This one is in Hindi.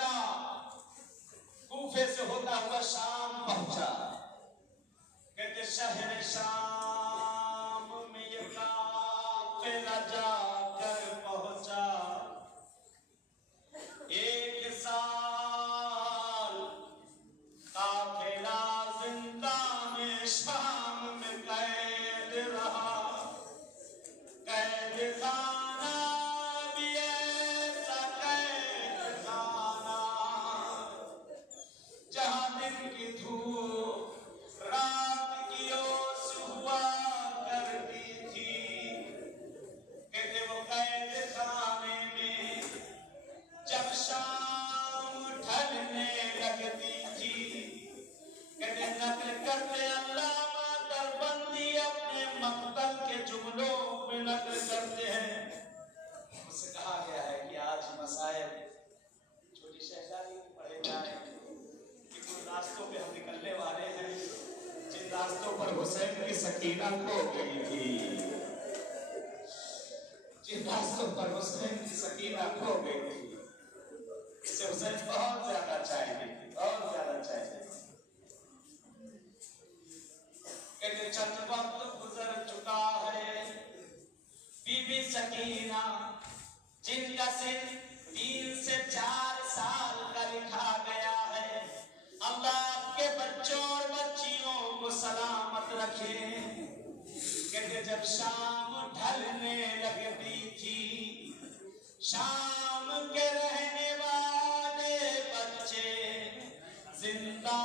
लगा, कूफे से होता हुआ शाम पहुंचा। कहते शहर शाम में ये काफिला जाकर पहुंचा। 1 साल काफिला जिंदा में शाम में कैद रहा। कैद खाना भी ऐसा कैद खाना जहां दिन की धूप रात की ओस हुआ करती थी। कहते वो कैद खाने में जब शाम ढलने लगती थी, कहते नकल करते अल्लामा दरबंदी अपने मक्तल के जुमलों में नकल करते हैं। उससे कहा गया है कि आज मसाइब छोटी शहजादी में पढ़े जाए कि कुछ रास्तों पे हम निकलने वाले हैं जिन रास्तों पर हुसैन की सकीना खो गई थी। जिन रास्तों पर हुसैन की सकीना खो गई थी, इसे हुसैन बहुत ज्यादा चाहिए, बहुत ज्यादा चाहिए। कहते चंद वक्त गुजर चुका है, बीबी सकीना जिनका सिन 3 से 4 साल का लिखा गया है, अल्लाह के बच्चों और बच्चियों को सलामत रखे। कहते जब शाम ढलने लगती थी, शाम के रहने वाले बच्चे जिंदा